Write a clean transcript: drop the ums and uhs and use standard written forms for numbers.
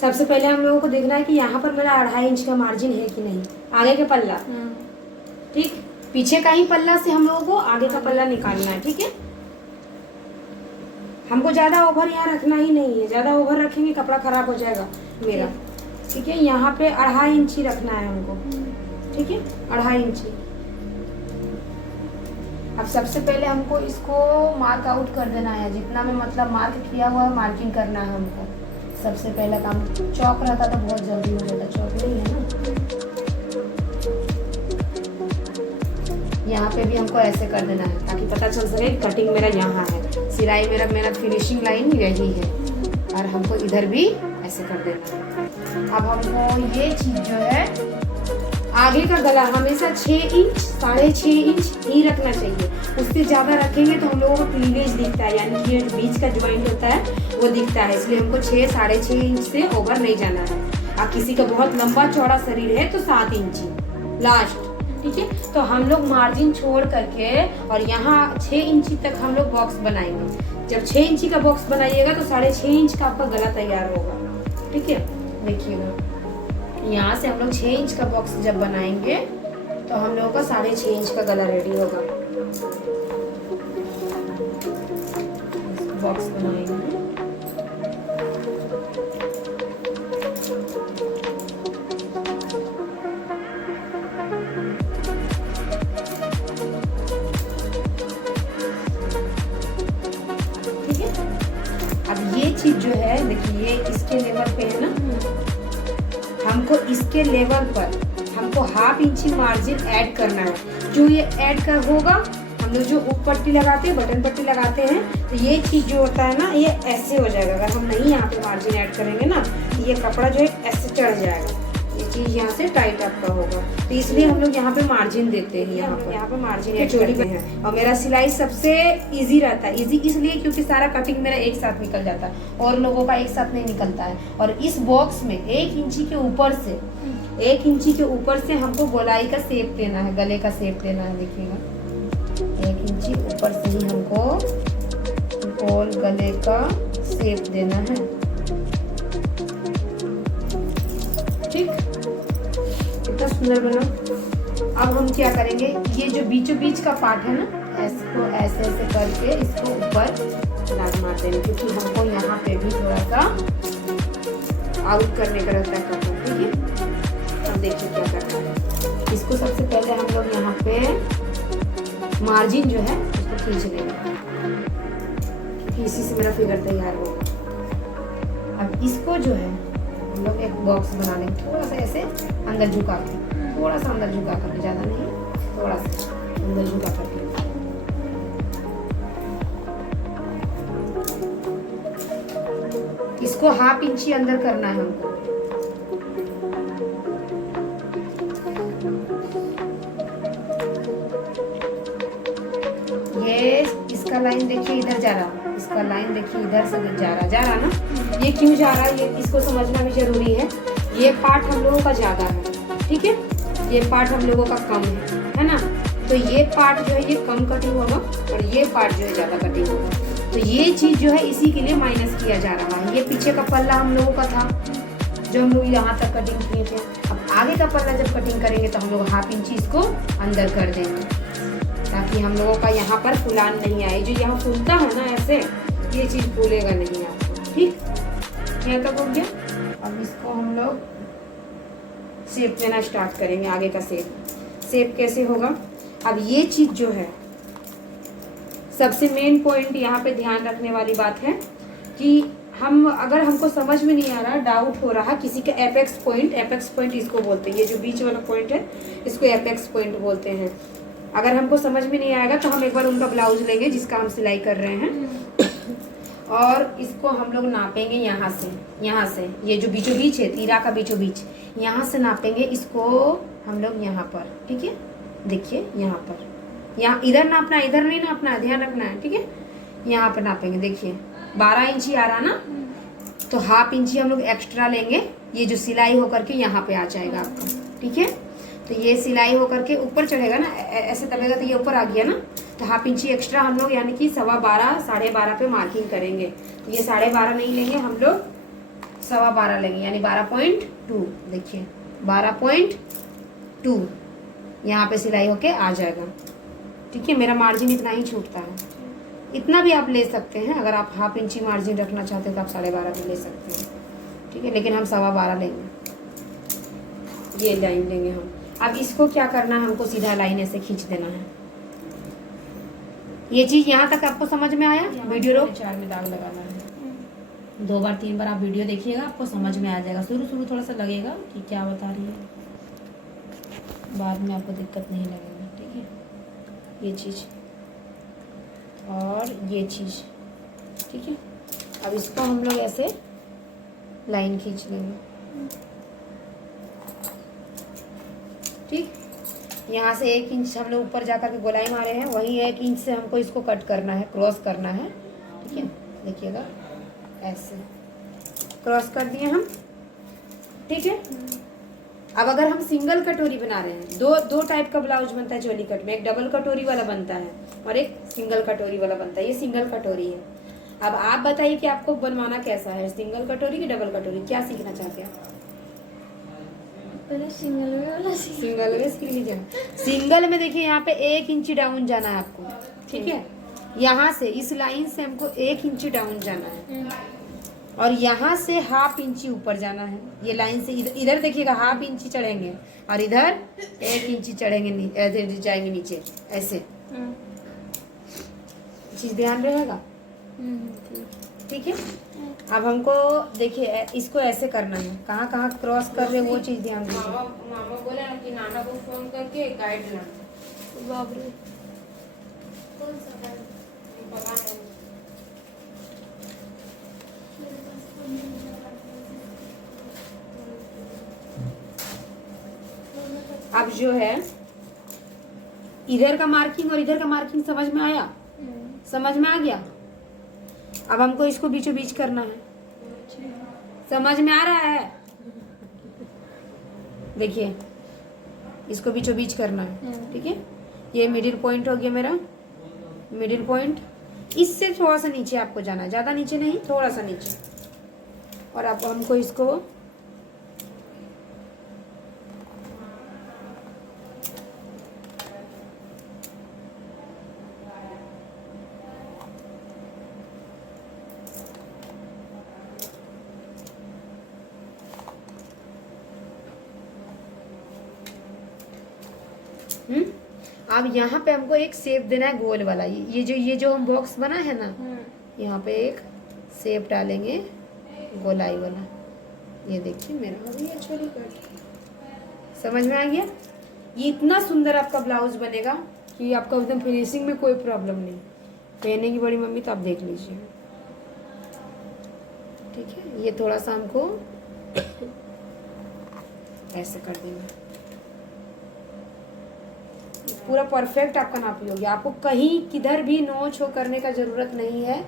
सबसे पहले हम लोगों को देखना है कि यहाँ पर मेरा 2.5 इंच का मार्जिन है कि नहीं, आगे का पल्ला। ठीक, पीछे का ही पल्ला से हम लोगों को आगे का पल्ला निकालना है। ठीक है, हमको ज्यादा ओवर यहाँ रखना ही नहीं है, ज्यादा ओवर रखेंगे कपड़ा खराब हो जाएगा मेरा। ठीक है, यहाँ पे 2.5 इंच ही रखना है हमको। ठीक है, 2.5 इंच। अब सबसे पहले हमको इसको मार्क आउट कर देना है, जितना में मतलब मार्क किया हुआ है मार्किंग करना है हमको। सबसे पहला काम, चौक रहता तो बहुत जल्दी हो जाता, चौक नहीं है ना। यहाँ पे भी हमको ऐसे कर देना है ताकि पता चल सके कटिंग मेरा यहाँ है, सिलाई मेरा फिनिशिंग लाइन यही है। और हमको इधर भी ऐसे कर देना है। अब हमको ये चीज जो है, आगे का गला हमेशा 6 इंच 6.5 इंच ही रखना चाहिए। उससे ज्यादा रखेंगे तो हम लोगों को क्लीवेज दिखता है, यानी कि बीच का ज्वाइंट होता है वो दिखता है। इसलिए हमको 6-6.5 इंच से ओवर नहीं जाना है। और किसी का बहुत लंबा चौड़ा शरीर है तो 7 इंच लास्ट। ठीक है, तो हम लोग मार्जिन छोड़ करके और यहाँ 6 इंची तक हम लोग बॉक्स बनाएंगे। जब 6 इंची का बॉक्स बनाइएगा तो 6.5 इंच का आपका गला तैयार होगा। ठीक है, देखिएगा यहाँ से हम लोग 6 इंच का बॉक्स जब बनाएंगे तो हम लोगों का 6.5 इंच का गला रेडी होगा। बॉक्स बनाएंगे, ठीक है। अब ये चीज जो है देखिए, इसके लेवल पे है ना, हमको इसके लेवल पर हमको 1/2 इंची मार्जिन ऐड करना है। जो ये ऐड कर होगा, हम लोग जो ऊपर पट्टी लगाते हैं, बटन पट्टी लगाते हैं, तो ये चीज जो होता है ना, ये ऐसे हो जाएगा। अगर हम नहीं यहाँ पे मार्जिन ऐड करेंगे ना, ये कपड़ा जो है ऐसे चढ़ जाएगा। ये चीज यहाँ से टाइट आपका होगा, तो इसलिए हम लोग यहाँ पे मार्जिन देते हैं। यहाँ पे मार्जिन ऐड करते हैं। और मेरा सिलाई सबसे इजी रहता है। इजी इसलिए क्योंकि सारा कटिंग मेरा एक साथ निकल जाता है, और लोगों का एक साथ नहीं निकलता है। और इस बॉक्स में 1 इंची के ऊपर से 1 इंची के ऊपर से हमको गोलाई का शेप देना है, गले का शेप देना है। देखिएगा 1 इंची ऊपर से ही हमको गोल गले का शेप देना है। ठीक, इतना सुंदर बना। अब हम क्या करेंगे, ये जो बीचों बीच का पार्ट है ना, इसको ऐसे ऐसे करके इसको ऊपर लाग मार देंगे, क्योंकि हमको यहाँ पे भी थोड़ा सा आउट करने का रहता है कपड़ा। ठीक है, अब देखिए क्या करना है। इसको सबसे पहले हम लोग यहाँ पे मार्जिन जो है उसको खींच लेंगे, क्योंकि इसी से मेरा फिगर तैयार होगा। अब इसको जो है हम लोग एक बॉक्स बना लेंगे, थोड़ा सा ऐसे अंदर झुका के, थोड़ा सा अंदर झुका करके, ज़्यादा नहीं, थोड़ा सा अंदर झुका करके। इसको 1/2 इंची अंदर करना है हमको। ये इसका लाइन देखिए इधर जा रहा, इसका लाइन देखिए इधर से जा रहा ना। ये क्यों जा रहा है, ये इसको समझना भी जरूरी है। ये पार्ट हम लोगों का ज्यादा है, ठीक है, ये पार्ट हम लोगों का कम है ना। तो ये पार्ट जो है ये कम कटिंग होगा, और ये पार्ट जो है ज्यादा कटिंग होगा। तो ये चीज जो है इसी के लिए माइनस किया जा रहा है। ये पीछे का पल्ला हम लोगों का था, जो हम लोग यहाँ तक कटिंग किए थे। अब आगे का पल्ला जब कटिंग करेंगे तो हम लोग 1/2 इंची इसको अंदर कर देंगे, ताकि हम लोगों का यहाँ पर फुलान नहीं आए। जो यहाँ फूलता है ना ऐसे, ये चीज फूलेगा नहीं आपको। ठीक, यहाँ तक हो गया। अब इसको हम लोग शेप देना स्टार्ट करेंगे। आगे का शेप कैसे होगा। अब ये चीज जो है सबसे मेन पॉइंट यहाँ पे ध्यान रखने वाली बात है कि हम अगर हमको समझ में नहीं आ रहा, डाउट हो रहा किसी का, एपेक्स पॉइंट इसको बोलते हैं। ये जो बीच वाला पॉइंट है इसको एपेक्स पॉइंट बोलते हैं। अगर हमको समझ में नहीं आएगा तो हम एक बार उनका ब्लाउज लेंगे जिसका हम सिलाई कर रहे हैं, और इसको हम लोग नापेंगे यहाँ से ये जो बीचों बीच है, तीरा का बीचों बीच, यहाँ से नापेंगे इसको हम लोग यहाँ पर। ठीक है, देखिए यहाँ पर, यहाँ इधर नापना, इधर नहीं नापना है, ध्यान रखना है। ठीक है, यहाँ पर नापेंगे। देखिए 12 इंची आ रहा ना, तो 1/2 इंची हम लोग एक्स्ट्रा लेंगे। ये जो सिलाई होकर के यहाँ पे आ जाएगा आपका। ठीक है, तो ये सिलाई होकर के ऊपर चढ़ेगा ना, ऐसे दबेगा तो ये ऊपर आ गया ना, तो 1/2 इंची एक्स्ट्रा हम लोग यानी कि 12.25 साढ़े 12 पे मार्किंग करेंगे। तो ये 12.5 नहीं लेंगे हम लोग, 12.25 लेंगे, यानी 12.2। देखिए 12.2 यहाँ पे सिलाई होके आ जाएगा। ठीक है, मेरा मार्जिन इतना ही छूटता है। इतना भी आप ले सकते हैं, अगर आप 1/2 इंची मार्जिन रखना चाहते हैं तो आप 12.5 भी ले सकते हैं। ठीक है, लेकिन हम 12.25 लेंगे, ये लाइन लेंगे हम। अब इसको क्या करना है, हमको सीधा लाइन ऐसे खींच देना है। ये चीज यहाँ तक आपको समझ में आया? वीडियो रोक 4 में दाग लगाना है। 2 बार 3 बार आप वीडियो देखिएगा, आपको समझ में आ जाएगा। शुरू थोड़ा सा लगेगा कि क्या बता रही है, बाद में आपको दिक्कत नहीं लगेगा। ठीक है, ये चीज और ये चीज। ठीक है, अब इसको हम लोग ऐसे लाइन खींच लेंगे। ठीक, यहाँ से 1 इंच हम लोग ऊपर जाकर के गोलाई मारे हैं, वही 1 इंच से हमको इसको कट करना है, क्रॉस करना है। ठीक है, देखिएगा ऐसे क्रॉस कर दिए हम। ठीक है, अब अगर हम सिंगल कटोरी बना रहे हैं, दो टाइप का ब्लाउज बनता है चोली कट में, एक डबल कटोरी वाला बनता है और एक सिंगल कटोरी वाला बनता है। ये सिंगल कटोरी है। अब आप बताइए कि आपको बनवाना कैसा है, सिंगल कटोरी की डबल कटोरी, क्या सीखना चाहते हैं? पहले सिंगल में सीख लीजिए। सिंगल में देखिए यहाँ पे 1 इंच डाउन जाना है आपको। ठीक है, यहाँ से इस लाइन से हमको 1 इंच डाउन जाना है और यहाँ से 1/2 इंची ऊपर जाना है। ये लाइन से इधर देखिएगा 1/2 इंची चढ़ेंगे और इधर 1 इंची चढ़ेंगे, जाएंगे नीचे ऐसे। चीज ध्यान रहेगा। ठीक है, अब हमको देखिए इसको ऐसे करना है, कहाँ कहाँ क्रॉस कर रहे वो चीज ध्यान दीजिए। मामा बोले ना कि नाना को फोन करके गाइड लाना। बाप रे, कौन सा गाइड? पता नहीं। अब जो है इधर का मार्किंग और इधर का मार्किंग समझ में आया? समझ में आ गया? अब हमको इसको बीचों बीच करना है। समझ में आ रहा है? देखिए इसको बीचों बीच करना है। ठीक है, ये मिडिल पॉइंट हो गया मेरा, मिडिल पॉइंट। इससे थोड़ा सा नीचे आपको जाना है, ज्यादा नीचे नहीं, थोड़ा सा नीचे। और अब हमको इसको अब यहाँ पे हमको एक शेप देना है गोल वाला। ये जो हम बॉक्स बना है ना, यहाँ पे एक शेप डालेंगे गोलाई वाला। ये देखिए मेरा हो गया चोली कट। समझ में आ गया? ये इतना सुंदर आपका ब्लाउज बनेगा कि आपका एकदम फिनिशिंग में कोई प्रॉब्लम नहीं। पहनेगी बड़ी मम्मी तो आप देख लीजिए। ठीक है, ये थोड़ा सा हमको ऐसे कर देंगे, पूरा परफेक्ट आपका नापी होगी। आपको कहीं किधर भी नोच हो करने का जरूरत नहीं है।